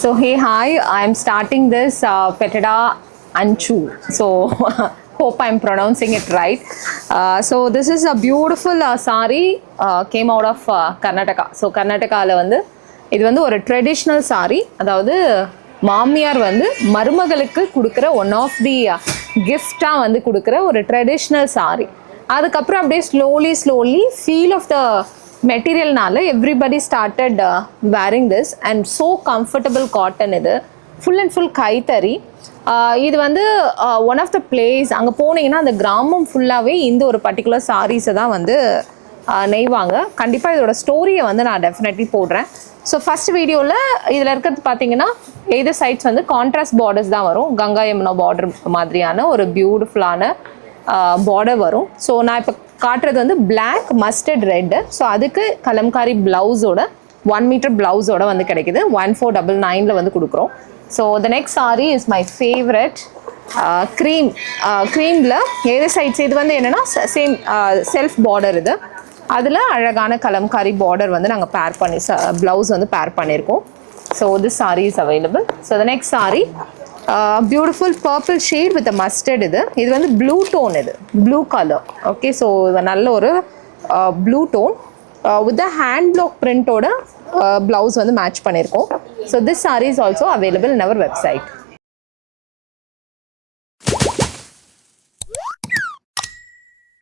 So hey, hi, I'm starting this Petada Anchu. So hope I'm pronouncing it right. So this is a beautiful sari came out of Karnataka. So Karnatakaல வந்து இது வந்து ஒரு traditional sorry, அதாவது மாமியார் வந்து மருமகளுக்கு கொடுக்குற ஒன் ஆஃப் தி கிஃப்டாக வந்து கொடுக்குற ஒரு ட்ரெடிஷ்னல் சாரி. அதுக்கப்புறம் அப்படியே ஸ்லோலி ஃபீல் ஆஃப் த மெட்டீரியல்னால everybody started wearing this and so comfortable cotton. இது ஃபுல் அண்ட் ஃபுல் கைத்தறி. இது வந்து ஒன் ஆஃப் த பிளேஸ் அங்கே போனீங்கன்னா அந்த கிராமம் ஃபுல்லாகவே இந்த ஒரு பர்டிகுலர் சாரீஸை தான் வந்து நெய்வாங்க. கண்டிப்பாக இதோட ஸ்டோரியை வந்து நான் டெஃபினெட்லி போடுறேன். ஸோ ஃபஸ்ட் வீடியோவில் இதில் இருக்கிறது பார்த்தீங்கன்னா எய்தர் சைட்ஸ் வந்து கான்ட்ராஸ்ட் பார்டர்ஸ் தான் வரும். கங்கா யமுனா பார்டர் மாதிரியான ஒரு பியூட்டிஃபுல்லான பார்டர் வரும். ஸோ நான் இப்போ காட்டுறது வந்து பிளாக் மஸ்டர்ட் ரெட்டு. ஸோ அதுக்கு கலம்காரி ப்ளவுஸோட 1 மீட்டர் ப்ளவுஸோட வந்து கிடைக்குது. 1499 வந்து கொடுக்குறோம். So the next sari is my favourite க்ரீமில் எய்தர் சைட்ஸ். இது வந்து என்னென்னா சேம் செல்ஃப் பார்டர். இது அதில் அழகான கலம்காரி பார்டர் வந்து நாங்கள் பேர் பண்ணி ப்ளவுஸ் வந்து பேர் பண்ணியிருக்கோம். So this sari is available. So the next sari beautiful purple shade with mustard. இது வந்து ப்ளூ டோன், இது ப்ளூ கலர். ஓகே, ஸோ இது நல்ல ஒரு blue tone with the hand block பிரிண்டோட ப்ளவுஸ் வந்து மேட்ச் பண்ணியிருக்கோம். So this sari is also available in our website.